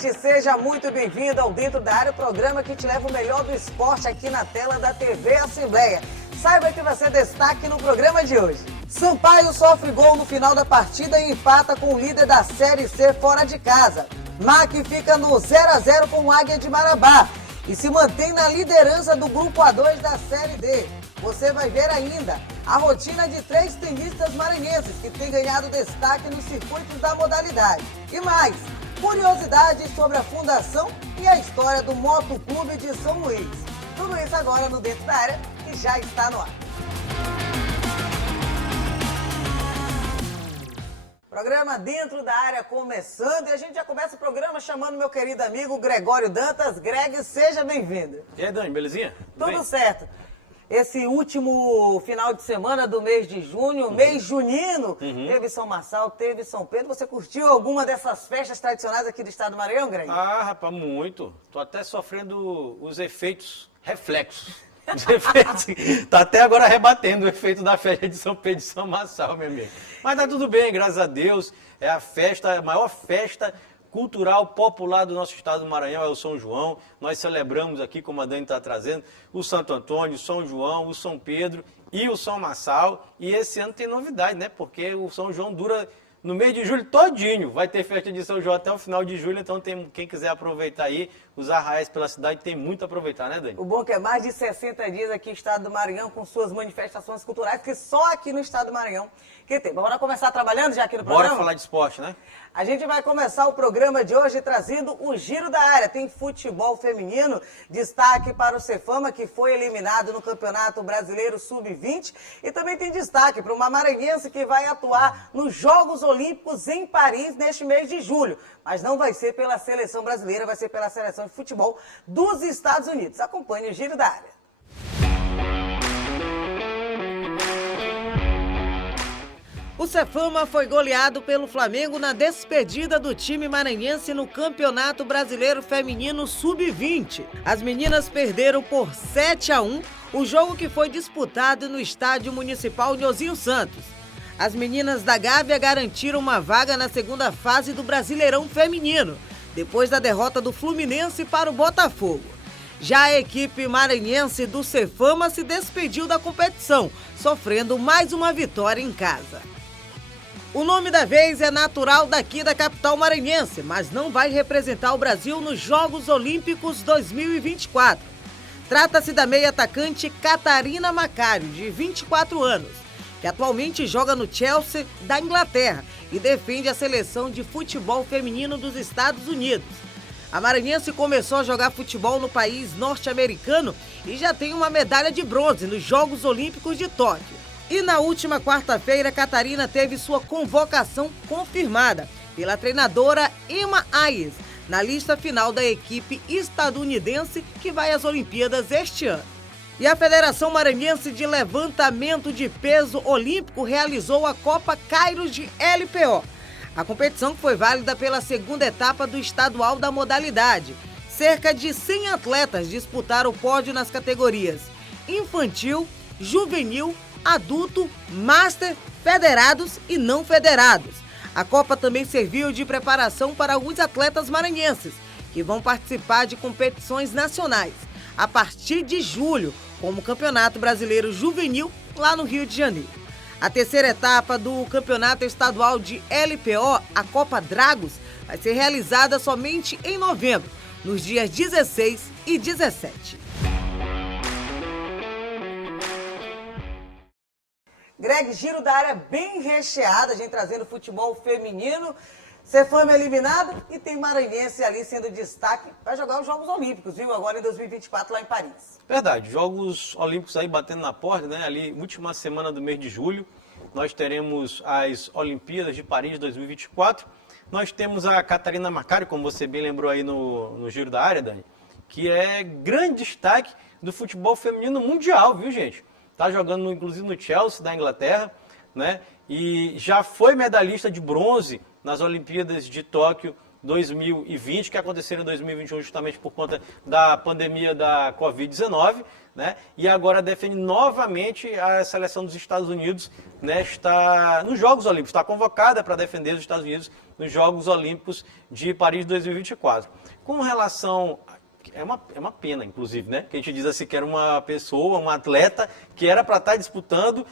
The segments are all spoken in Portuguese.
ouvinte, seja muito bem-vindo ao Dentro da Área, o programa que te leva o melhor do esporte aqui na tela da TV Assembleia. Saiba que vai ser destaque no programa de hoje. Sampaio sofre gol no final da partida e empata com o líder da Série C fora de casa. MAC fica no 0-0 com o Águia de Marabá e se mantém na liderança do Grupo A2 da Série D. Você vai ver ainda a rotina de 3 tenistas maranhenses que têm ganhado destaque nos circuitos da modalidade. E mais, curiosidades sobre a fundação e a história do Motoclube de São Luís. Tudo isso agora no Dentro da Área, que já está no ar. Programa Dentro da Área começando e a gente já começa o programa chamando meu querido amigo Gregório Dantas. Greg, seja bem-vindo. E aí, Dani, belezinha? Tudo certo. Esse último final de semana do mês de junho, mês junino, teve São Marçal, teve São Pedro. Você curtiu alguma dessas festas tradicionais aqui do estado do Maranhão, Greg? Ah, rapaz, muito. Tô até sofrendo os efeitos reflexos. Os efeitos, tá até agora rebatendo o efeito da festa de São Pedro e São Marçal, meu amigo. Mas tá tudo bem, graças a Deus. É a festa, a maior festa cultural popular do nosso estado do Maranhão, é o São João. Nós celebramos aqui, como a Dani está trazendo, o Santo Antônio, o São João, o São Pedro e o São Marçal. E esse ano tem novidade, né? Porque o São João dura no mês de julho todinho. Vai ter festa de São João até o final de julho, então quem quiser aproveitar aí, os arraiais pela cidade, tem muito a aproveitar, né, Dani? O bom é que é mais de 60 dias aqui no estado do Maranhão, com suas manifestações culturais, que só aqui no estado do Maranhão que tem. Bora começar trabalhando já aqui no programa? Bora falar de esporte, né? A gente vai começar o programa de hoje trazendo o Giro da Área. Tem futebol feminino, destaque para o Cefama, que foi eliminado no Campeonato Brasileiro Sub-20. E também tem destaque para uma maranhense que vai atuar nos Jogos Olímpicos em Paris neste mês de julho. Mas não vai ser pela seleção brasileira, vai ser pela seleção de futebol dos Estados Unidos. Acompanhe o Giro da Área. O Cefama foi goleado pelo Flamengo na despedida do time maranhense no Campeonato Brasileiro Feminino Sub-20. As meninas perderam por 7-1 o jogo que foi disputado no Estádio Municipal Nhozinho Santos. As meninas da Gávea garantiram uma vaga na segunda fase do Brasileirão Feminino, depois da derrota do Fluminense para o Botafogo. Já a equipe maranhense do Cefama se despediu da competição, sofrendo mais uma vitória em casa. O nome da vez é natural daqui da capital maranhense, mas não vai representar o Brasil nos Jogos Olímpicos 2024. Trata-se da meia atacante Catarina Macário, de 24 anos, que atualmente joga no Chelsea da Inglaterra e defende a seleção de futebol feminino dos Estados Unidos. A maranhense começou a jogar futebol no país norte-americano e já tem uma medalha de bronze nos Jogos Olímpicos de Tóquio. E na última quarta-feira, Catarina teve sua convocação confirmada pela treinadora Emma Ayes na lista final da equipe estadunidense que vai às Olimpíadas este ano. E a Federação Maranhense de Levantamento de Peso Olímpico realizou a Copa Kairos de LPO. A competição foi válida pela segunda etapa do estadual da modalidade. Cerca de 100 atletas disputaram o pódio nas categorias infantil, juvenil, adulto, master, federados e não federados. A Copa também serviu de preparação para alguns atletas maranhenses, que vão participar de competições nacionais a partir de julho, como o Campeonato Brasileiro Juvenil, lá no Rio de Janeiro. A terceira etapa do Campeonato Estadual de LPO, a Copa Dragos, vai ser realizada somente em novembro, nos dias 16 e 17. Greg, giro da área bem recheada, a gente trazendo futebol feminino. Cefama eliminado e tem maranhense ali sendo destaque para jogar os Jogos Olímpicos, viu? Agora em 2024 lá em Paris. Verdade, Jogos Olímpicos aí batendo na porta, né? Ali, última semana do mês de julho, nós teremos as Olimpíadas de Paris 2024. Nós temos a Catarina Macário, como você bem lembrou aí no giro da área, Dani, que é grande destaque do futebol feminino mundial, viu, gente? Está jogando, inclusive, no Chelsea, da Inglaterra, né? E já foi medalhista de bronze nas Olimpíadas de Tóquio 2020, que aconteceram em 2021 justamente por conta da pandemia da Covid-19, né? E agora defende novamente a seleção dos Estados Unidos, né? Está nos Jogos Olímpicos, está convocada para defender os Estados Unidos nos Jogos Olímpicos de Paris 2024. Com relação... É uma pena, inclusive, né? Que a gente diz assim que era uma pessoa, um atleta, que era para estar disputando,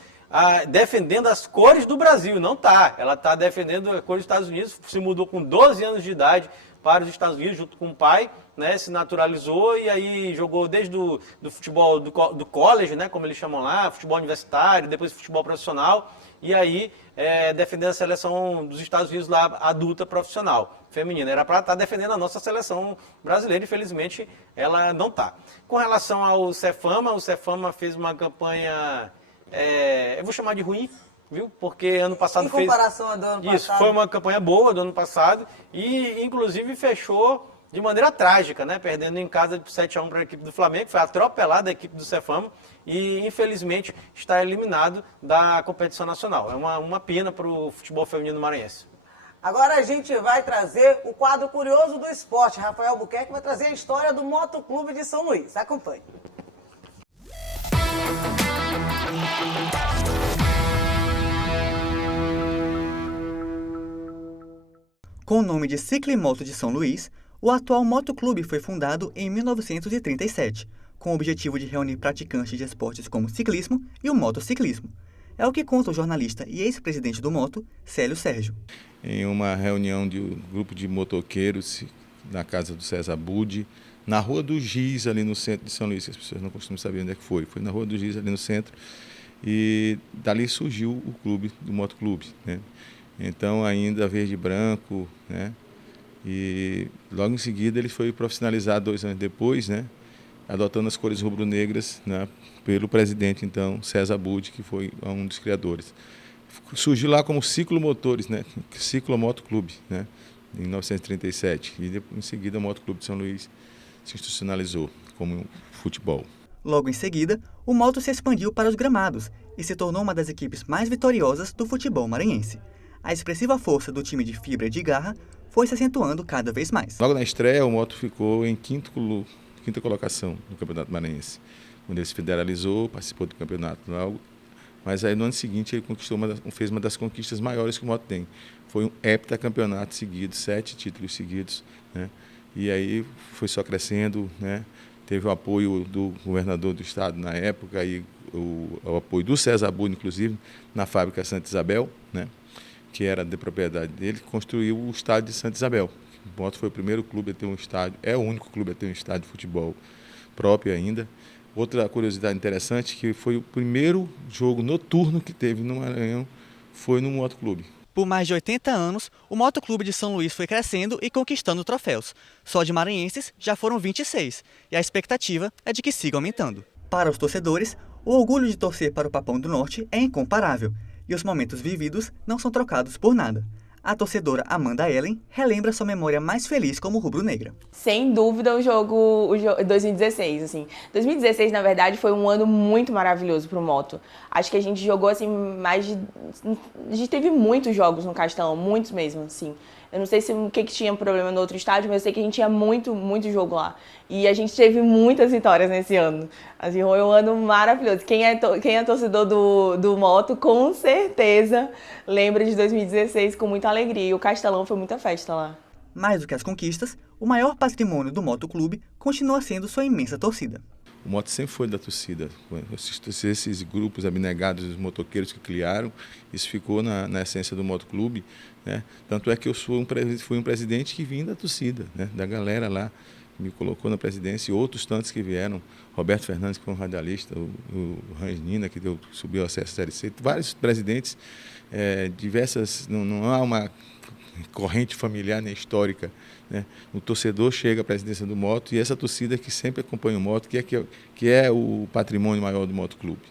defendendo as cores do Brasil. Não está. Ela está defendendo as cores dos Estados Unidos, se mudou com 12 anos de idade para os Estados Unidos, junto com o pai, né? Se naturalizou e aí jogou desde do futebol do college, né? Como eles chamam lá, futebol universitário, depois futebol profissional. E aí, defendendo a seleção dos Estados Unidos lá, adulta profissional, feminina. Era para estar defendendo a nossa seleção brasileira, infelizmente ela não está. Com relação ao Cefama, o Cefama fez uma campanha, eu vou chamar de ruim, viu? Porque ano passado em comparação ao do ano passado. Isso, foi uma campanha boa do ano passado e, inclusive, fechou de maneira trágica, né? Perdendo em casa de 7-1 para a equipe do Flamengo, foi atropelada a equipe do Cefama e, infelizmente, está eliminado da competição nacional. É uma pena para o futebol feminino maranhense. Agora a gente vai trazer o quadro curioso do esporte. Rafael Buquerque vai trazer a história do Motoclube de São Luís. Acompanhe. Com o nome de Ciclimoto de São Luís, o atual motoclube foi fundado em 1937, com o objetivo de reunir praticantes de esportes como ciclismo e o motociclismo. É o que conta o jornalista e ex-presidente do Moto, Célio Sérgio. Em uma reunião de um grupo de motoqueiros na casa do César Budi, na Rua do Giz, ali no centro de São Luís, que as pessoas não costumam saber onde é que foi. Foi na Rua do Giz, ali no centro, e dali surgiu o clube, do motoclube, né? Então, ainda verde e branco, né? E logo em seguida ele foi profissionalizado 2 anos depois, né? Adotando as cores rubro-negras, né? Pelo presidente, então, César Budi, que foi um dos criadores. Surgiu lá como Ciclomotores, né? Ciclomoto Clube, né? Em 1937. E em seguida o Motoclube de São Luís se institucionalizou como futebol. Logo em seguida, o moto se expandiu para os gramados e se tornou uma das equipes mais vitoriosas do futebol maranhense. A expressiva força do time de fibra e de garra foi se acentuando cada vez mais. Logo na estreia, o moto ficou em quinta colocação no Campeonato Maranhense. Quando ele se federalizou, participou do campeonato logo, mas aí no ano seguinte ele fez uma das conquistas maiores que o moto tem. Foi um heptacampeonato seguido, 7 títulos seguidos, né? E aí foi só crescendo, né? Teve o apoio do governador do estado na época e o apoio do César Budi, inclusive, na fábrica Santa Isabel, né? Que era de propriedade dele, construiu o estádio de Santa Isabel. O Moto foi o primeiro clube a ter um estádio, é o único clube a ter um estádio de futebol próprio ainda. Outra curiosidade interessante, que foi o primeiro jogo noturno que teve no Maranhão, foi no Motoclube. Por mais de 80 anos, o Motoclube de São Luís foi crescendo e conquistando troféus. Só de maranhenses já foram 26, e a expectativa é de que siga aumentando. Para os torcedores, o orgulho de torcer para o Papão do Norte é incomparável, e os momentos vividos não são trocados por nada. A torcedora Amanda Ellen relembra sua memória mais feliz como rubro-negra. Sem dúvida o jogo 2016, assim. 2016, na verdade, foi um ano muito maravilhoso pro Moto. Acho que a gente jogou, assim, a gente teve muitos jogos no Castelão, muitos mesmo, assim. Eu não sei o que tinha problema no outro estádio, mas eu sei que a gente tinha muito jogo lá. E a gente teve muitas vitórias nesse ano. Assim, foi um ano maravilhoso. Quem é torcedor do Moto, com certeza lembra de 2016 com muita alegria. E o Castelão foi muita festa lá. Mais do que as conquistas, o maior patrimônio do Motoclube continua sendo sua imensa torcida. O Moto sempre foi da torcida. Esses grupos abnegados, os motoqueiros que criaram, isso ficou na essência do Motoclube, né? Tanto é que eu fui um presidente que vim da torcida, né? Da galera lá, me colocou na presidência, e outros tantos que vieram. Roberto Fernandes, que foi um radialista, o Hans Nina, que subiu acesso à Série C, vários presidentes, não há uma corrente familiar nem histórica, né? O torcedor chega à presidência do Moto e essa torcida que sempre acompanha o Moto, que é o patrimônio maior do Motoclube.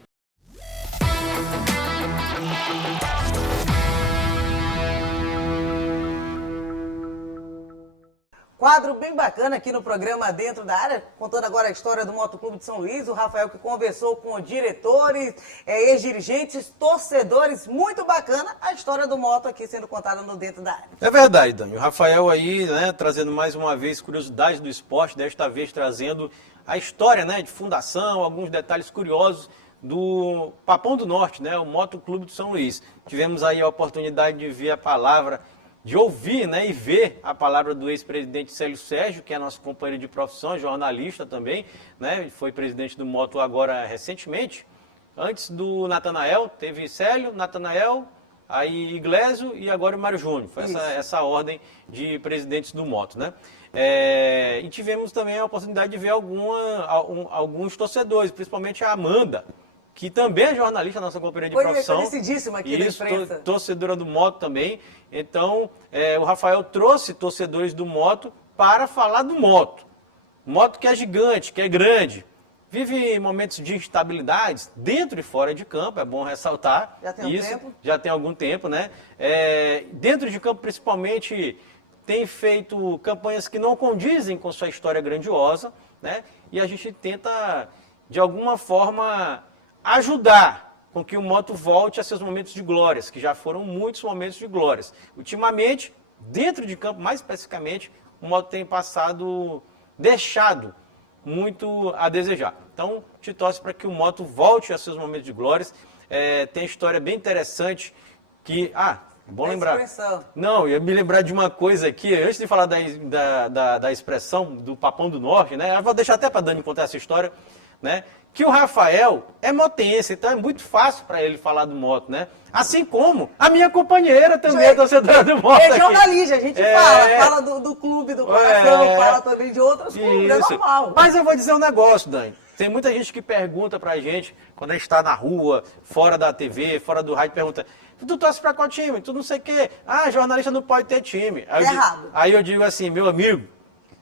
Quadro bem bacana aqui no programa Dentro da Área, contando agora a história do Motoclube de São Luís. O Rafael que conversou com diretores, ex-dirigentes, torcedores. Muito bacana a história do moto aqui sendo contada no Dentro da Área. É verdade, Dani. O Rafael aí, né, trazendo mais uma vez curiosidades do esporte, desta vez trazendo a história, né, de fundação, alguns detalhes curiosos do Papão do Norte, né, o Motoclube de São Luís. Tivemos aí a oportunidade de ver a palavra, de ouvir, né, e ver a palavra do ex-presidente Célio Sérgio, que é nosso companheiro de profissão, jornalista também, né, foi presidente do Moto agora recentemente. Antes do Natanael, teve Célio, Natanael, aí Iglesio e agora o Mário Júnior. Foi essa ordem de presidentes do Moto, né? E tivemos também a oportunidade de ver alguns torcedores, principalmente a Amanda, que também é jornalista, nossa companheira de profissão. Conhecidíssima aqui da imprensa. Torcedora do Moto também. Então, o Rafael trouxe torcedores do Moto para falar do Moto. Moto que é gigante, que é grande. Vive momentos de instabilidades dentro e fora de campo, é bom ressaltar. Já tem isso, tempo? Já tem algum tempo, né? Dentro de campo, principalmente, tem feito campanhas que não condizem com sua história grandiosa, né? E a gente tenta, de alguma forma, ajudar com que o Moto volte a seus momentos de glórias, que já foram muitos momentos de glórias. Ultimamente, dentro de campo, mais especificamente, o Moto tem deixado muito a desejar. Então, te torce para que o Moto volte a seus momentos de glórias. Tem história bem interessante que... bom lembrar. Não, eu ia me lembrar de uma coisa aqui, antes de falar da expressão do Papão do Norte, né? Eu vou deixar até para a Dani contar essa história, né? Que o Rafael é motense, então é muito fácil para ele falar do Moto, né? Assim como a minha companheira também é torcedora do Moto. É jornalista, a gente fala do clube, do coração, fala também de outros clubes, é normal. Mas eu vou dizer um negócio, Dani. Tem muita gente que pergunta pra gente, quando a gente está na rua, fora da TV, fora do rádio, pergunta: tu torce pra qual time? Tu não sei o quê. Jornalista não pode ter time. Errado. Aí eu digo assim, meu amigo,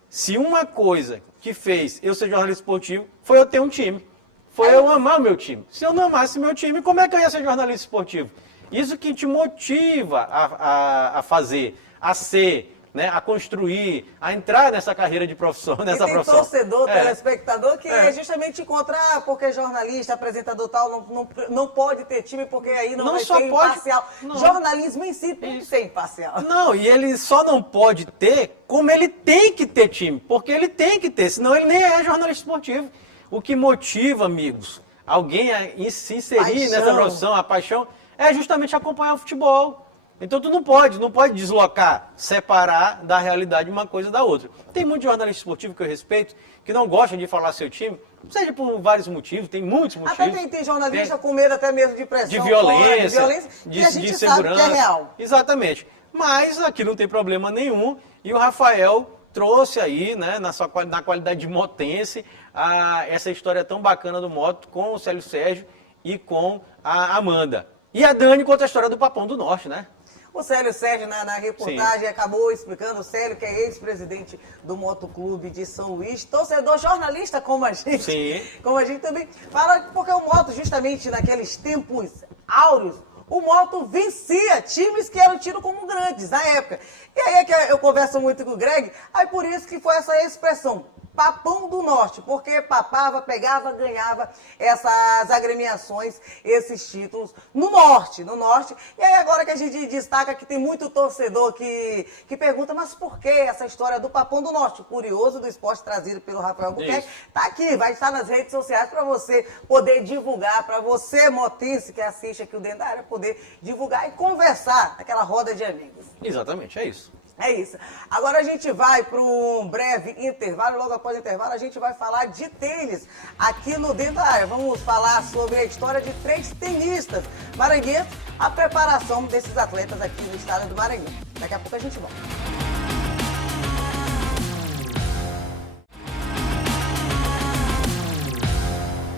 se uma coisa que fez eu ser jornalista esportivo foi eu ter um time. Foi eu amar o meu time. Se eu não amasse meu time, como é que eu ia ser jornalista esportivo? Isso que te motiva a fazer, a ser, né, a construir, a entrar nessa carreira de profissão, nessa profissão. Torcedor, telespectador, que é justamente contra, porque jornalista, apresentador tal, não pode ter time, porque aí não vai ser imparcial. Jornalismo em si tem que ser imparcial. Não, e ele só não pode ter, como ele tem que ter time, porque ele tem que ter, senão ele nem é jornalista esportivo. O que motiva, amigos, alguém a se inserir nessa profissão, a paixão, é justamente acompanhar o futebol. Então tu não pode deslocar, separar da realidade uma coisa da outra. Tem muito jornalista esportivo que eu respeito, que não gosta de falar seu time, seja por vários motivos, tem muitos motivos. Até tem jornalista com medo até mesmo de pressão, de violência, e a gente de sabe segurança. que é real. Exatamente. Mas aqui não tem problema nenhum, e o Rafael trouxe aí, né, na qualidade de motense, essa história tão bacana do Moto com o Célio Sérgio e com a Amanda. E a Dani conta a história do Papão do Norte, né? O Célio Sérgio, na reportagem, acabou explicando, o Célio, que é ex-presidente do Motoclube de São Luís, torcedor jornalista como a gente. Sim. Como a gente também fala, porque o Moto, justamente naqueles tempos áureos, o Moto vencia times que eram tidos como grandes na época. E aí é que eu converso muito com o Greg, aí por isso que foi essa expressão, Papão do Norte, porque papava, pegava, ganhava essas agremiações, esses títulos no Norte. E aí agora que a gente destaca que tem muito torcedor que pergunta, mas por que essa história do Papão do Norte? Curioso do esporte trazido pelo Rafael Albuquerque, tá aqui, vai estar nas redes sociais para você poder divulgar, para você, motense, que assiste aqui o Dentro da Área, poder divulgar e conversar naquela roda de amigos. Exatamente, é isso. É isso. Agora a gente vai para um breve intervalo. Logo após o intervalo, a gente vai falar de tênis aqui no Dentro da Área. Vamos falar sobre a história de 3 tenistas maranhenses, a preparação desses atletas aqui no estado do Maranhão. Daqui a pouco a gente volta.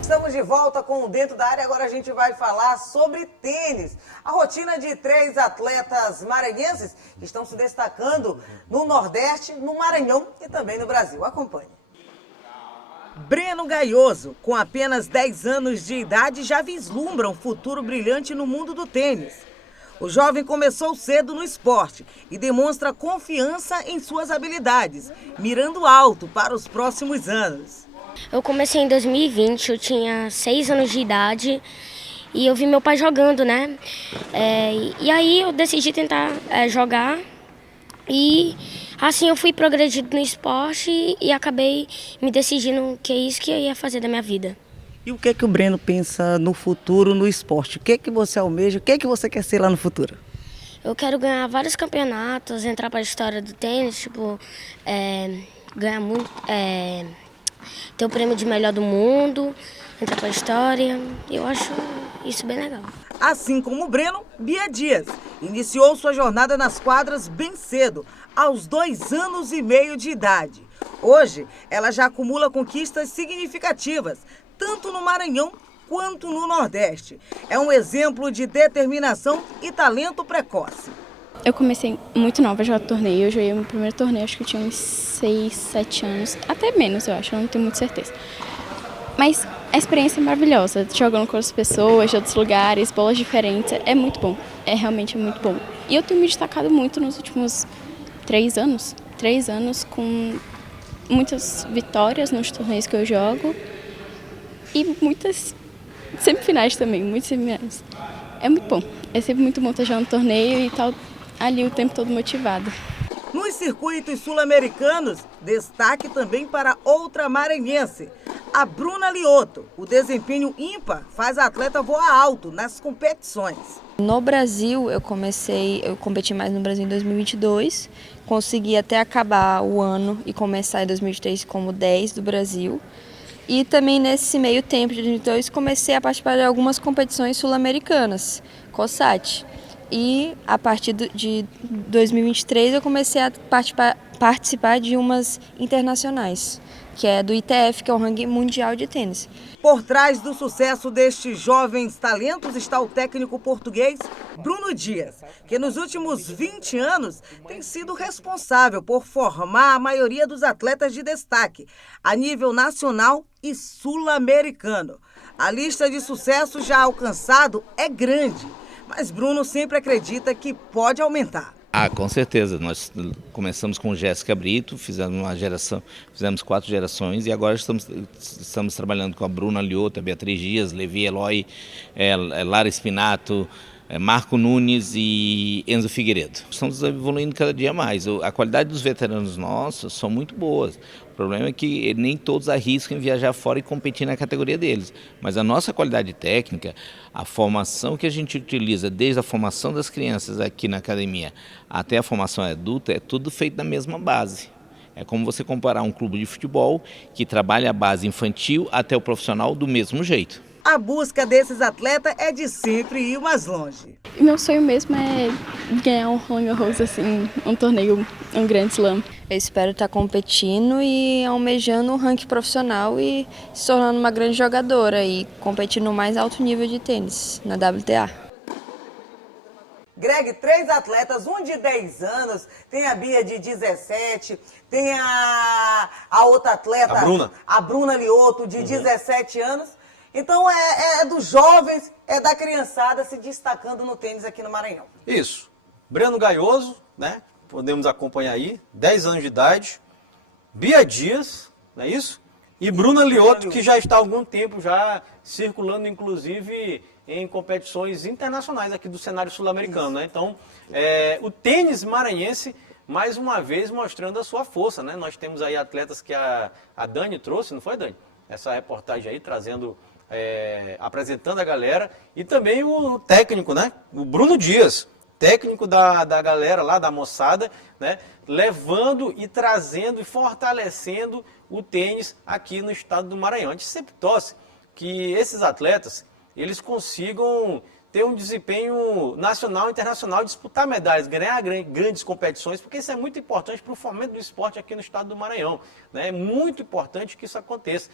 Estamos de volta com o Dentro da Área, agora a gente vai falar sobre tênis. A rotina de 3 atletas maranhenses que estão se destacando no Nordeste, no Maranhão e também no Brasil. Acompanhe. Breno Gaioso, com apenas 10 anos de idade, já vislumbra um futuro brilhante no mundo do tênis. O jovem começou cedo no esporte e demonstra confiança em suas habilidades, mirando alto para os próximos anos. Eu comecei em 2020, eu tinha 6 anos de idade e eu vi meu pai jogando, né? E aí eu decidi tentar jogar e assim eu fui progredindo no esporte e acabei me decidindo que é isso que eu ia fazer da minha vida. E o que é que o Breno pensa no futuro no esporte? O que é que você almeja? O que é que você quer ser lá no futuro? Eu quero ganhar vários campeonatos, entrar para a história do tênis, ganhar muito, ter o prêmio de melhor do mundo, entrar para a história. Eu acho isso bem legal. Assim como o Breno, Bia Dias iniciou sua jornada nas quadras bem cedo, aos 2 anos e meio de idade. Hoje, ela já acumula conquistas significativas, tanto no Maranhão quanto no Nordeste. É um exemplo de determinação e talento precoce. Eu comecei muito nova a jogar torneio. Eu joguei meu primeiro torneio, acho que eu tinha uns 6, 7 anos. Até menos, eu acho, eu não tenho muita certeza. Mas a experiência é maravilhosa. Jogando com outras pessoas, de outros lugares, bolas diferentes. É muito bom. É realmente muito bom. E eu tenho me destacado muito nos últimos 3 anos. 3 anos com muitas vitórias nos torneios que eu jogo. E muitas semifinais também, muitas semifinais. É muito bom. É sempre muito bom estar jogando no torneio e estar ali o tempo todo motivada. Nos circuitos sul-americanos, destaque também para outra maranhense, a Bruna Lioto. O desempenho ímpar faz a atleta voar alto nas competições. No Brasil, eu competi mais no Brasil em 2022, consegui até acabar o ano e começar em 2023 como 10 do Brasil. E também nesse meio tempo de 2022 comecei a participar de algumas competições sul-americanas, COSAT. E a partir de 2023 eu comecei a participar de umas internacionais, que é do ITF, que é o ranking mundial de tênis. Por trás do sucesso destes jovens talentos está o técnico português Bruno Dias, que nos últimos 20 anos tem sido responsável por formar a maioria dos atletas de destaque a nível nacional e sul-americano. A lista de sucesso já alcançado é grande, mas Bruno sempre acredita que pode aumentar. Com certeza. Nós começamos com Jéssica Brito, fizemos 4 gerações e agora estamos trabalhando com a Bruna Lioto, a Beatriz Dias, Levi Eloy, Lara Spinato, Marco Nunes e Enzo Figueiredo. Estamos evoluindo cada dia mais. A qualidade dos veteranos nossos são muito boas. O problema é que nem todos arriscam em viajar fora e competir na categoria deles. Mas a nossa qualidade técnica, a formação que a gente utiliza, desde a formação das crianças aqui na academia até a formação adulta, é tudo feito na mesma base. É como você comparar um clube de futebol que trabalha a base infantil até o profissional do mesmo jeito. A busca desses atletas é de sempre ir mais longe. Meu sonho mesmo é ganhar um Roland Garros, assim, um torneio, um Grand Slam. Eu espero estar competindo e almejando um ranking profissional e se tornando uma grande jogadora e competindo no mais alto nível de tênis, na WTA. Greg, 3 atletas, um de 10 anos, tem a Bia de 17, tem a outra atleta, a Bruna Lioto, de 17 anos. Então é dos jovens, é da criançada se destacando no tênis aqui no Maranhão. Isso. Breno Gaioso, né? Podemos acompanhar aí, 10 anos de idade. Bia Dias, não é isso? E Bruna Lioto, que já está há algum tempo já circulando, inclusive, em competições internacionais aqui do cenário sul-americano, né? Então, o tênis maranhense, mais uma vez, mostrando a sua força, né? Nós temos aí atletas que a Dani trouxe, não foi, Dani? Essa reportagem aí, apresentando a galera. E também o técnico, né? O Bruno Dias, técnico da galera lá, da moçada, né? Levando e trazendo e fortalecendo o tênis aqui no estado do Maranhão. A gente sempre torce que esses atletas, eles consigam ter um desempenho nacional e internacional, disputar medalhas, ganhar grandes competições, porque isso é muito importante para o fomento do esporte aqui no estado do Maranhão, né? É muito importante que isso aconteça.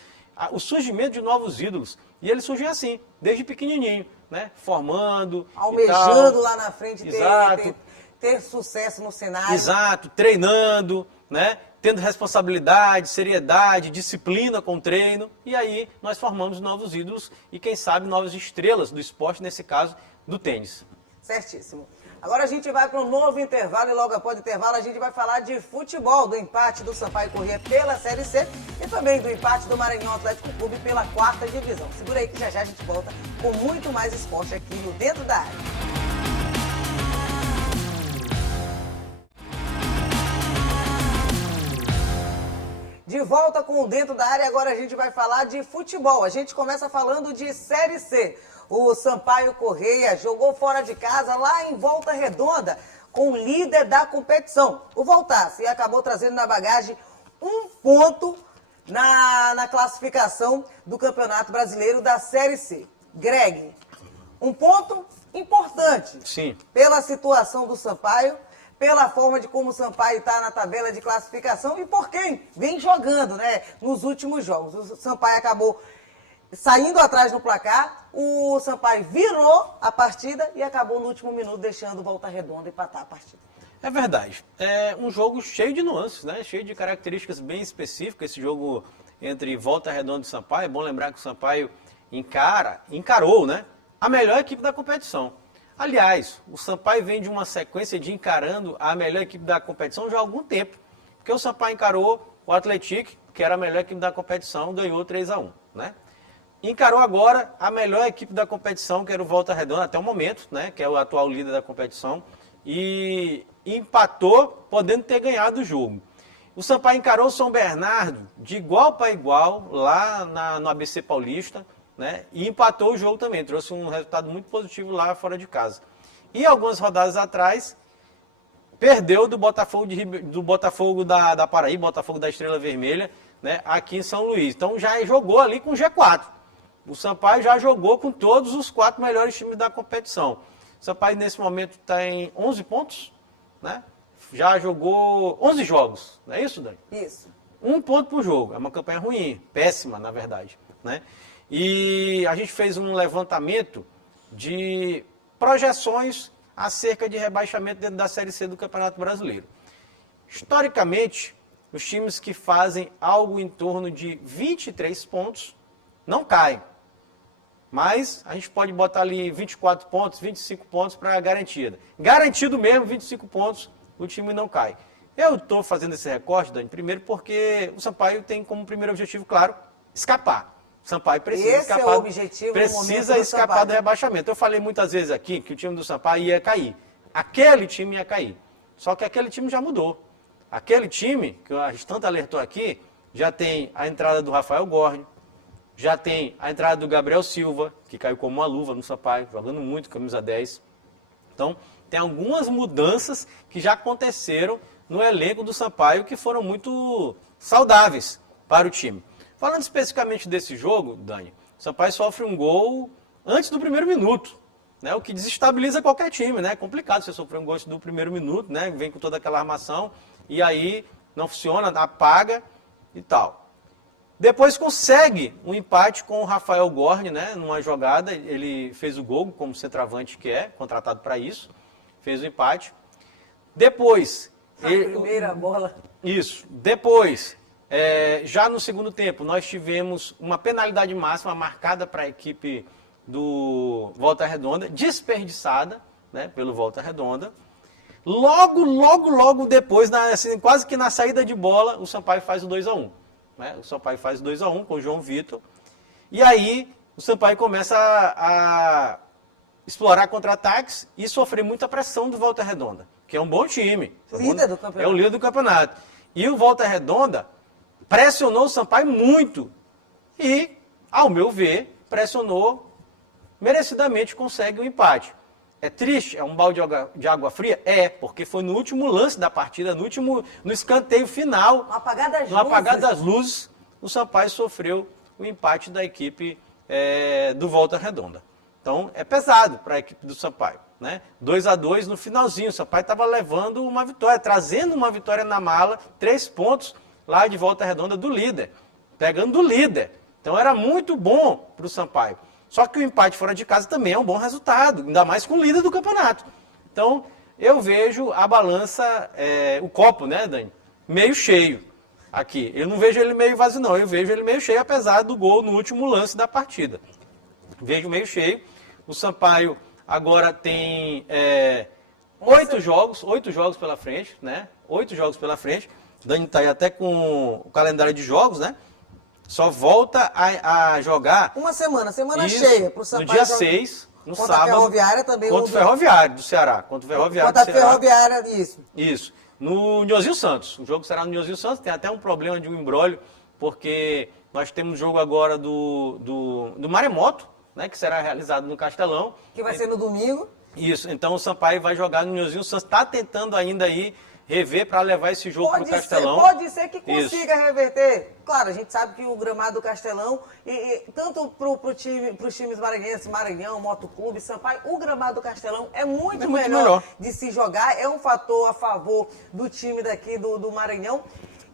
O surgimento de novos ídolos, e eles surgem assim, desde pequenininho, né? Formando, almejando lá na frente, exato, ter sucesso no cenário. Exato, treinando, né? Tendo responsabilidade, seriedade, disciplina com o treino, e aí nós formamos novos ídolos e, quem sabe, novas estrelas do esporte, nesse caso, do tênis. Certíssimo. Agora a gente vai para um novo intervalo e logo após o intervalo a gente vai falar de futebol, do empate do Sampaio Corrêa pela Série C e também do empate do Maranhão Atlético Clube pela 4ª divisão. Segura aí que já a gente volta com muito mais esporte aqui no Dentro da Área. De volta com o Dentro da Área, agora a gente vai falar de futebol. A gente começa falando de Série C. O Sampaio Corrêa jogou fora de casa lá em Volta Redonda com o líder da competição, o Voltaço, e acabou trazendo na bagagem um ponto na classificação do Campeonato Brasileiro da Série C. Greg, um ponto importante. Sim. Pela situação do Sampaio, pela forma de como o Sampaio está na tabela de classificação e por quem vem jogando, né, nos últimos jogos. O Sampaio acabou saindo atrás no placar, o Sampaio virou a partida e acabou no último minuto deixando o Volta Redonda empatar a partida. É verdade. É um jogo cheio de nuances, né? Cheio de características bem específicas. Esse jogo entre Volta Redonda e Sampaio. É bom lembrar que o Sampaio encarou, né, a melhor equipe da competição. Aliás, o Sampaio vem de uma sequência de encarando a melhor equipe da competição já há algum tempo. Porque o Sampaio encarou o Atlético, que era a melhor equipe da competição, ganhou 3-1, né? Encarou agora a melhor equipe da competição, que era o Volta Redonda até o momento, né, que é o atual líder da competição, e empatou, podendo ter ganhado o jogo. O Sampaio encarou o São Bernardo de igual para igual lá no ABC Paulista, né, e empatou o jogo também, trouxe um resultado muito positivo lá fora de casa. E algumas rodadas atrás, perdeu do Botafogo da Paraíba, Botafogo da Estrela Vermelha, né, aqui em São Luís. Então já jogou ali com o G4. O Sampaio já jogou com todos os 4 melhores times da competição. O Sampaio, nesse momento, está em 11 pontos, né? Já jogou 11 jogos, não é isso, Dani? Isso. 1 ponto por jogo. É uma campanha ruim, péssima, na verdade, né? E a gente fez um levantamento de projeções acerca de rebaixamento dentro da Série C do Campeonato Brasileiro. Historicamente, os times que fazem algo em torno de 23 pontos não caem. Mas a gente pode botar ali 24 pontos, 25 pontos para garantida. Garantido mesmo, 25 pontos, o time não cai. Eu estou fazendo esse recorte, Dani, primeiro porque o Sampaio tem como primeiro objetivo, claro, escapar. O Sampaio precisa escapar. Esse é o objetivo precisa escapar do rebaixamento. Eu falei muitas vezes aqui que o time do Sampaio ia cair. Aquele time ia cair. Só que aquele time já mudou. Aquele time, que a gente tanto alertou aqui, já tem a entrada do Rafael Gorni, já tem a entrada do Gabriel Silva, que caiu como uma luva no Sampaio, jogando muito, camisa 10. Então, tem algumas mudanças que já aconteceram no elenco do Sampaio que foram muito saudáveis para o time. Falando especificamente desse jogo, Dani, o Sampaio sofre um gol antes do primeiro minuto, né? O que desestabiliza qualquer time, né? É complicado você sofrer um gol antes do primeiro minuto, né? Vem com toda aquela armação e aí não funciona, apaga e tal. Depois consegue um empate com o Rafael Gorni, né? Numa jogada, ele fez o gol como centroavante que é, contratado para isso, fez o empate. Depois... primeira bola. Isso. Depois, já no segundo tempo, nós tivemos uma penalidade máxima marcada para a equipe do Volta Redonda, desperdiçada, né, pelo Volta Redonda. Logo depois, assim, quase que na saída de bola, o Sampaio faz o 2-1. Né? O Sampaio faz 2-1 com o João Vitor. E aí o Sampaio começa a explorar contra-ataques e sofrer muita pressão do Volta Redonda, que é um bom time. Líder do campeonato. É o líder do campeonato. E o Volta Redonda pressionou o Sampaio muito. E, ao meu ver, pressionou merecidamente, consegue o empate. É triste? É um balde de água fria? É, porque foi no último lance da partida, no escanteio final, no apagar das luzes, o Sampaio sofreu o empate da equipe do Volta Redonda. Então, é pesado para a equipe do Sampaio, né? 2-2 no finalzinho, o Sampaio estava levando uma vitória, trazendo uma vitória na mala, 3 pontos lá de Volta Redonda do líder, pegando do líder. Então, era muito bom para o Sampaio. Só que o empate fora de casa também é um bom resultado, ainda mais com o líder do campeonato. Então, eu vejo a balança, o copo, né, Dani, meio cheio aqui. Eu não vejo ele meio vazio, não. Eu vejo ele meio cheio, apesar do gol no último lance da partida. Vejo meio cheio. O Sampaio Agora tem 8 jogos pela frente, né? 8 jogos pela frente. O Dani está aí até com o calendário de jogos, né? Só volta a jogar... Uma semana isso, cheia para o Sampaio. No dia 6, no contra sábado. A Ferroviária também. Contra o Ferroviário do Ceará. Contra o Ferroviário do Ceará. Contra a Ferroviária, isso. Isso. No Nhozinho Santos. O jogo será no Nhozinho Santos. Tem até um problema de um imbróglio, porque nós temos jogo agora do Maremoto, né? Que será realizado no Castelão. Que vai ser no domingo. Isso. Então o Sampaio vai jogar no Nhozinho Santos. Está tentando ainda aí rever para levar esse jogo para o Castelão. Pode ser que consiga reverter. Claro, a gente sabe que o gramado do Castelão, tanto para os times maranhenses, Maranhão, Motoclube, Sampaio, o gramado do Castelão é muito melhor de se jogar, é um fator a favor do time daqui do Maranhão.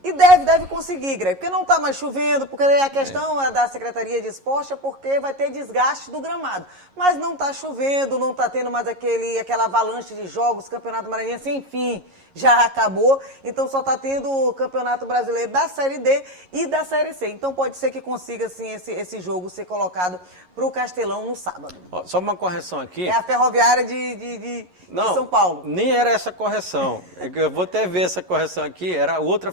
E deve conseguir, Greg, porque não está mais chovendo, porque a questão da Secretaria de Esporte é porque vai ter desgaste do gramado. Mas não está chovendo, não está tendo mais aquela avalanche de jogos, Campeonato Maranhense, enfim, já acabou. Então só está tendo o Campeonato Brasileiro da Série D e da Série C. Então pode ser que consiga, assim, esse jogo ser colocado para o Castelão no sábado. Ó, só uma correção aqui. É a Ferroviária de São Paulo. Nem era essa correção. Eu vou até ver essa correção aqui. Era outra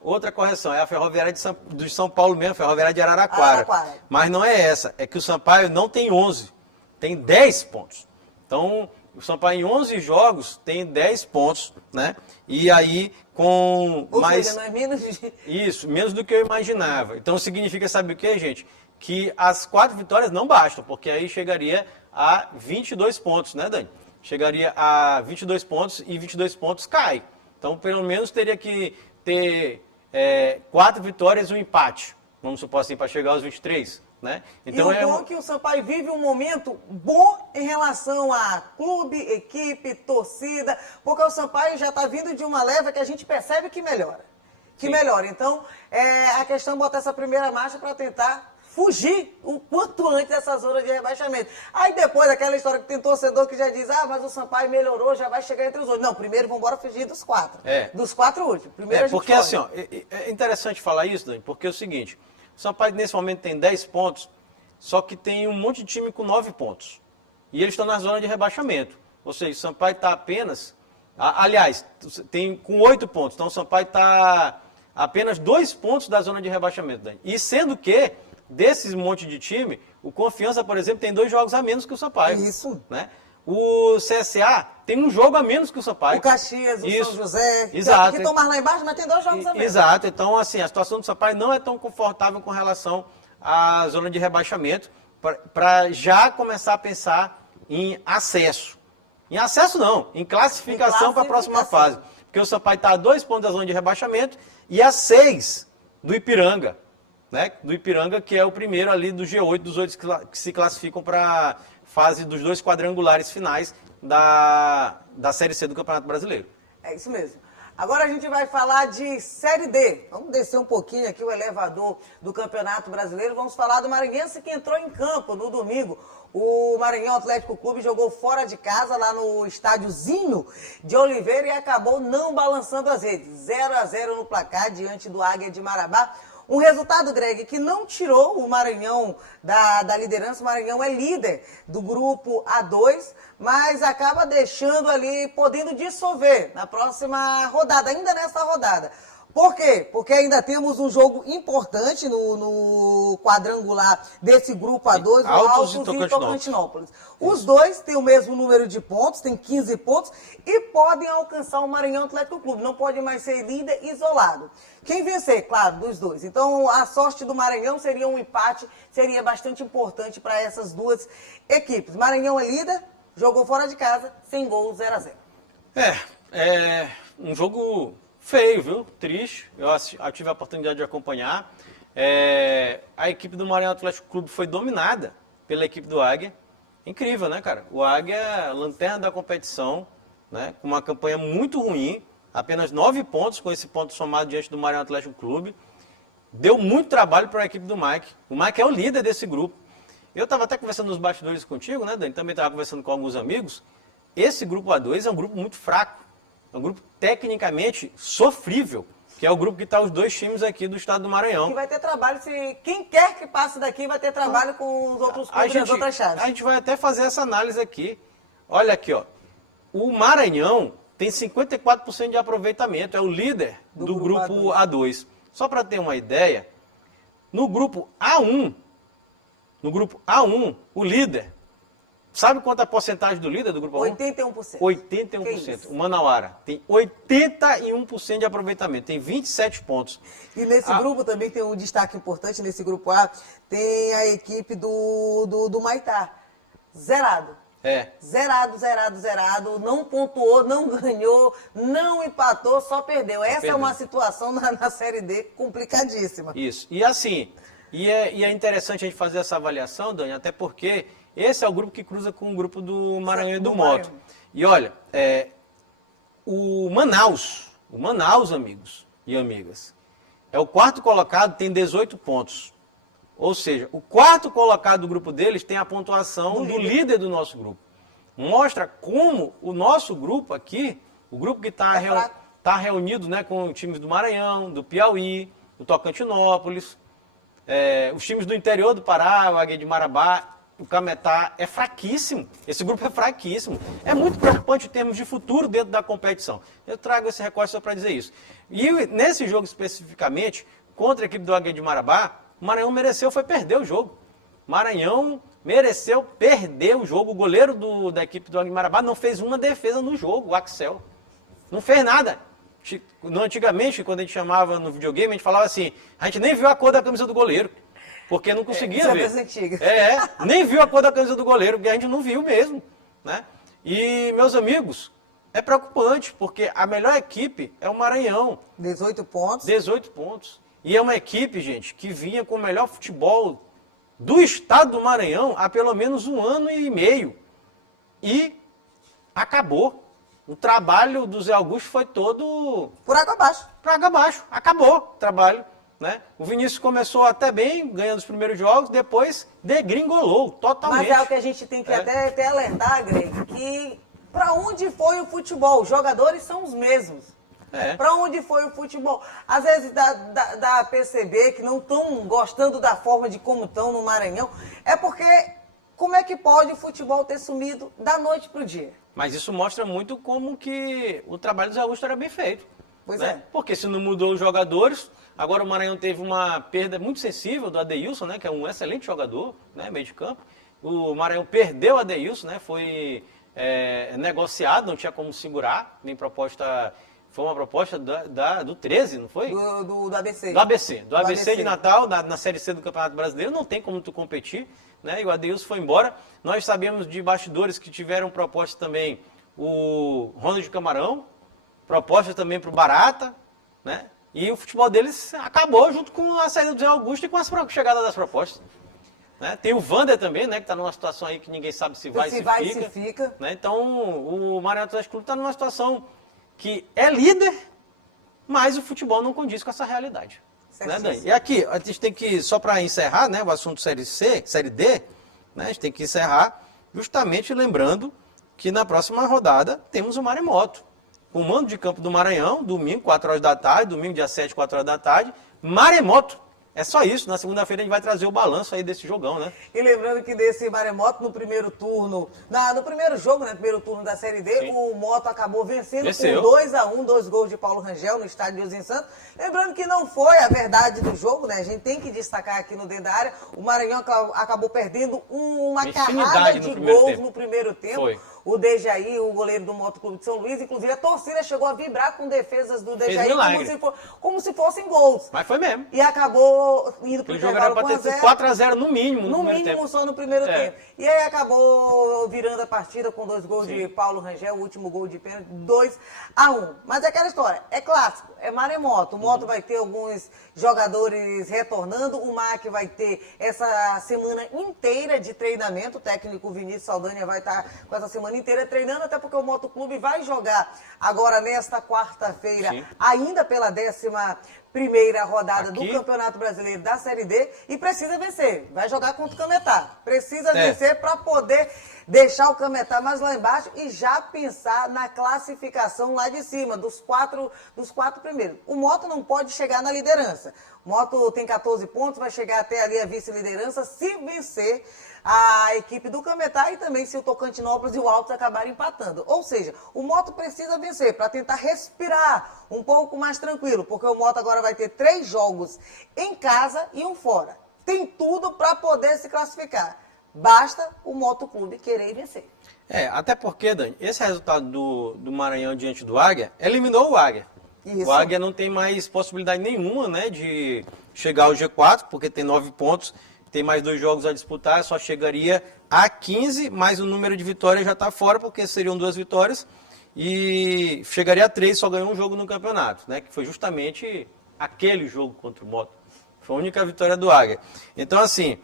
outra correção. É a Ferroviária de São Paulo mesmo, a Ferroviária de Araraquara. Mas não é essa. É que o Sampaio não tem 11, tem 10 pontos. Então, o Sampaio em 11 jogos tem 10 pontos, né? E aí com mais... Seja, não é menos de... Isso, menos do que eu imaginava. Então significa, sabe o que, gente? Que as 4 vitórias não bastam, porque aí chegaria a 22 pontos, né, Dani? Chegaria a 22 pontos e 22 pontos cai. Então, pelo menos teria que ter 4 vitórias e um empate, vamos supor assim, para chegar aos 23, né? Então, e o bom é que o Sampaio vive um momento bom em relação a clube, equipe, torcida, porque o Sampaio já está vindo de uma leva que a gente percebe que melhora. Então, a questão é botar essa primeira marcha para tentar fugir o quanto antes dessa zona de rebaixamento. Aí depois, aquela história que tem torcedor que já diz, mas o Sampaio melhorou, já vai chegar entre os outros. Não, primeiro vamos embora fugir dos 4. Dos 4 últimos. Primeiro a gente porque foge. assim, ó, é interessante falar isso, Dani, porque é o seguinte, o Sampaio nesse momento tem 10 pontos, só que tem um monte de time com 9 pontos. E eles estão na zona de rebaixamento. Ou seja, o Sampaio está apenas... Aliás, tem com 8 pontos. Então o Sampaio está apenas 2 pontos da zona de rebaixamento, Dani. E sendo que desses monte de time, o Confiança, por exemplo, tem 2 jogos a menos que o Sampaio. Isso. Né? O CSA tem um jogo a menos que o Sampaio. O Caxias, o São José, exato. Que estão mais lá embaixo, mas tem 2 jogos a menos. Exato. Então, assim, a situação do Sampaio não é tão confortável com relação à zona de rebaixamento, para já começar a pensar em acesso. Em acesso não, em classificação para a próxima fase. Porque o Sampaio está a 2 pontos da zona de rebaixamento e a 6 do Ipiranga. Né? Do Ipiranga, que é o primeiro ali do G8, dos 8 que se classificam para a fase dos 2 quadrangulares finais da Série C do Campeonato Brasileiro. É isso mesmo. Agora a gente vai falar de Série D. Vamos descer um pouquinho aqui o elevador do Campeonato Brasileiro. Vamos falar do Maranhense que entrou em campo no domingo. O Maranhão Atlético Clube jogou fora de casa, lá no estádiozinho de Oliveira, e acabou não balançando as redes. 0-0 no placar diante do Águia de Marabá. Um resultado, Greg, que não tirou o Maranhão da liderança. O Maranhão é líder do grupo A2, mas acaba deixando ali, podendo dissolver na próxima rodada, ainda nessa rodada. Por quê? Porque ainda temos um jogo importante no quadrangular desse grupo A2, o Altos e Tocantinópolis. Os dois têm o mesmo número de pontos, têm 15 pontos e podem alcançar o Maranhão Atlético Clube. Não pode mais ser líder isolado. Quem vencer, claro, dos dois. Então, a sorte do Maranhão seria um empate, seria bastante importante para essas duas equipes. Maranhão é líder, jogou fora de casa, sem gol, 0-0. É um jogo feio, viu? Triste. Eu tive a oportunidade de acompanhar. A equipe do Maranhão Atlético Clube foi dominada pela equipe do Águia. Incrível, né, cara? O Águia, lanterna da competição, né? Com uma campanha muito ruim, apenas 9 pontos com esse ponto somado diante do Maranhão Atlético Clube. Deu muito trabalho para a equipe do Mike. O Mike é o líder desse grupo. Eu estava até conversando nos bastidores contigo, né, Dani? Também estava conversando com alguns amigos. Esse grupo A2 é um grupo muito fraco. É um grupo tecnicamente sofrível, que é o grupo que está os 2 times aqui do estado do Maranhão. Que vai ter trabalho, quem quer que passe daqui vai ter trabalho com os outros clubes das outras chaves. A gente vai até fazer essa análise aqui. Olha aqui, ó. O Maranhão tem 54% de aproveitamento, é o líder do grupo A2. Só para ter uma ideia, no grupo A1, o líder, sabe quanta é a porcentagem do líder do grupo A1? 81%. 81%. O Manauara tem 81% de aproveitamento, tem 27 pontos. E nesse grupo também tem um destaque importante, nesse grupo A, tem a equipe do Maitá. Zerado. Zerado. Não pontuou, não ganhou, não empatou, só perdeu. Essa é uma situação na Série D complicadíssima. Isso. E assim, e é interessante a gente fazer essa avaliação, Dani, até porque esse é o grupo que cruza com o grupo do Maranhão e do Moto. E olha, o Manaus, amigos e amigas, é o 4º colocado, tem 18 pontos. Ou seja, o 4º colocado do grupo deles tem a pontuação do líder do nosso grupo. Mostra como o nosso grupo aqui, o grupo que está reunido, né, com times do Maranhão, do Piauí, do Tocantinópolis, os times do interior do Pará, o Águia de Marabá, o Cametá, é fraquíssimo. Esse grupo é fraquíssimo. É muito preocupante em termos de futuro dentro da competição. Eu trago esse recorte só para dizer isso. E nesse jogo especificamente, contra a equipe do Águia de Marabá, o Maranhão mereceu perder o jogo. Maranhão mereceu perder o jogo. O goleiro da equipe do Águia de Marabá não fez uma defesa no jogo, o Axel. Não fez nada. Antigamente, quando a gente chamava no videogame, a gente falava assim, a gente nem viu a cor da camisa do goleiro, porque não conseguia ver. Nem viu a cor da camisa do goleiro, porque a gente não viu mesmo, né? E, meus amigos, é preocupante, porque a melhor equipe é o Maranhão. 18 pontos. 18 pontos. E é uma equipe, gente, que vinha com o melhor futebol do estado do Maranhão há pelo menos 1 ano e meio. E acabou. O trabalho do Zé Augusto foi todo... Por água abaixo. Por água abaixo. Acabou o trabalho, né? O Vinícius começou até bem, ganhando os primeiros jogos, depois degringolou totalmente. Mas é o que a gente tem que até alertar, Greg, que para onde foi o futebol? Os jogadores são os mesmos. Para onde foi o futebol? Às vezes dá a perceber que não estão gostando da forma de como estão no Maranhão. É porque como é que pode o futebol ter sumido da noite para o dia? Mas isso mostra muito como que o trabalho do Zé Augusto era bem feito. Pois né? Porque se não mudou os jogadores, agora o Maranhão teve uma perda muito sensível do Adeilson, né? Que é um excelente jogador, né? Meio de campo. O Maranhão perdeu o Adeilson, né? Foi negociado, não tinha como segurar, nem proposta... Foi uma proposta do 13, não foi? Do ABC. Do ABC de Natal, na Série C do Campeonato Brasileiro, não tem como tu competir, né? E o Adeilson foi embora. Nós sabemos de bastidores que tiveram proposta também o Ronald Camarão, proposta também para o Barata, né? E o futebol deles acabou junto com a saída do Zé Augusto e com a chegada das propostas. Né? Tem o Vander também, né? Que está numa situação aí que ninguém sabe se vai e se fica. Né? Então, o Maranhão Atlético Clube está numa situação que é líder, mas o futebol não condiz com essa realidade. Né, Dani? E aqui, a gente tem que, só para encerrar, né, o assunto Série C, Série D, né, a gente tem que encerrar justamente lembrando que na próxima rodada temos o Maremoto. O mando de campo do Maranhão, domingo, 4 horas da tarde, domingo, dia 7, 4 horas da tarde, Maremoto. É só isso, na segunda-feira a gente vai trazer o balanço aí desse jogão, né? E lembrando que desse Maremoto, no primeiro turno, no primeiro jogo, né, primeiro turno da Série D, sim, o Moto acabou vencendo com 2-1, 2 gols de Paulo Rangel no estádio de Osim Santos. Lembrando que não foi a verdade do jogo, né? A gente tem que destacar aqui no dentro da área, o Maranhão acabou perdendo uma carrada de gols no primeiro tempo. Foi. O Dejaí, o goleiro do Moto Clube de São Luís, inclusive a torcida chegou a vibrar com defesas do Dejaí como se fossem gols. Mas foi mesmo. E acabou indo para o jogo era para ter sido 4-0 no mínimo. No mínimo, só no primeiro tempo. E aí acabou virando a partida com 2 gols de Paulo Rangel, o último gol de pênalti, 2-1. Mas é aquela história, é clássico, é Maremoto. O Moto vai ter alguns jogadores retornando, o MAC vai ter essa semana inteira de treinamento, o técnico Vinícius Saldanha vai estar com essa semana inteira treinando, até porque o Moto Clube vai jogar agora nesta quarta-feira, ainda pela 11ª rodada do Campeonato Brasileiro da Série D, e precisa vencer. Vai jogar contra o Cametá. Precisa vencer para poder deixar o Cametá mais lá embaixo e já pensar na classificação lá de cima, dos quatro primeiros. O Moto não pode chegar na liderança. O Moto tem 14 pontos, vai chegar até ali a vice-liderança se vencer a equipe do Cametá e também se o Tocantinópolis e o Altos acabarem empatando. Ou seja, o Moto precisa vencer para tentar respirar um pouco mais tranquilo, porque o Moto agora vai ter 3 jogos em casa e um fora. Tem tudo para poder se classificar. Basta o Moto Clube querer vencer. Até porque, Dani, esse resultado do Maranhão diante do Águia eliminou o Águia. Isso. O Águia não tem mais possibilidade nenhuma, né, de chegar ao G4, porque tem 9 pontos, tem mais 2 jogos a disputar, só chegaria a 15, mas o número de vitórias já está fora, porque seriam 2 vitórias, e chegaria a 3, só ganhou um jogo no campeonato, né, que foi justamente aquele jogo contra o Moto. Foi a única vitória do Águia. Então, assim,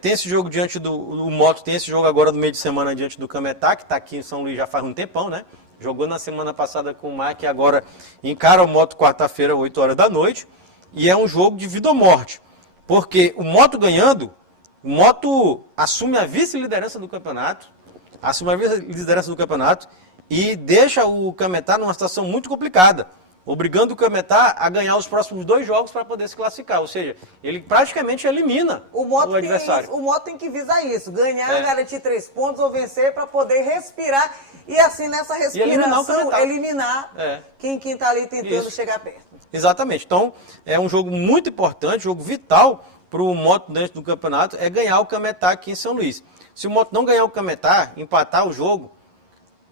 tem esse jogo diante do Moto, tem esse jogo agora no meio de semana diante do Cametá, que está aqui em São Luís já faz um tempão, né? Jogou na semana passada com o Mac e agora encara o Moto quarta-feira, 8 horas da noite. E é um jogo de vida ou morte. Porque o Moto ganhando, o Moto assume a vice-liderança do campeonato. E deixa o Cametá numa situação muito complicada, obrigando o Cametá a ganhar os próximos 2 jogos para poder se classificar. Ou seja, ele praticamente elimina o adversário. O Moto tem que visar isso, ganhar, garantir 3 pontos ou vencer para poder respirar e assim nessa respiração eliminar quem está ali tentando chegar perto. Exatamente. Então, é um jogo muito importante, jogo vital para o Moto dentro do campeonato, é ganhar o Cametá aqui em São Luís. Se o Moto não ganhar o Cametá, empatar o jogo,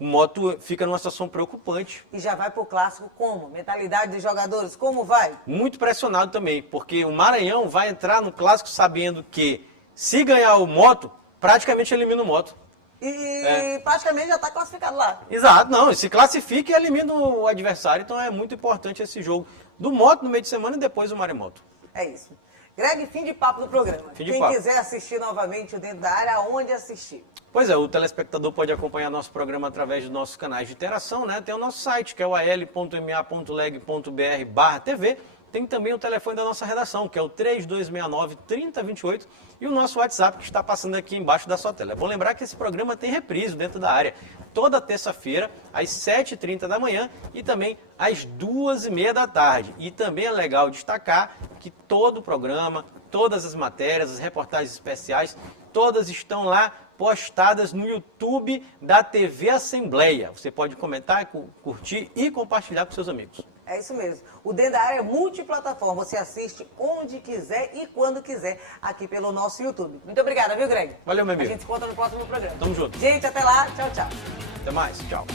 o Moto fica numa situação preocupante. E já vai para o clássico como? Mentalidade dos jogadores, como vai? Muito pressionado também, porque o Maranhão vai entrar no clássico sabendo que, se ganhar o Moto, praticamente elimina o Moto. E praticamente já está classificado lá. Exato, não, se classifica e elimina o adversário, então é muito importante esse jogo do Moto no meio de semana e depois o Maremoto. É isso. Greg, fim de papo do programa. Quem quiser assistir novamente o Dentro da Área, aonde assistir? Pois é, o telespectador pode acompanhar nosso programa através dos nossos canais de interação, né? Tem o nosso site, que é o al.ma.leg.br/TV. Tem também o telefone da nossa redação, que é o 3269-3028, e o nosso WhatsApp, que está passando aqui embaixo da sua tela. É bom lembrar que esse programa tem reprise Dentro da Área, toda terça-feira, às 7h30 da manhã e também às 2h30 da tarde. E também é legal destacar que todo o programa, todas as matérias, as reportagens especiais, todas estão lá postadas no YouTube da TV Assembleia. Você pode comentar, curtir e compartilhar com seus amigos. É isso mesmo. O Dentro da Área é multiplataforma. Você assiste onde quiser e quando quiser aqui pelo nosso YouTube. Muito obrigada, viu, Greg? Valeu, meu amigo. A gente se encontra no próximo programa. Tamo junto. Gente, até lá. Tchau, tchau. Até mais. Tchau.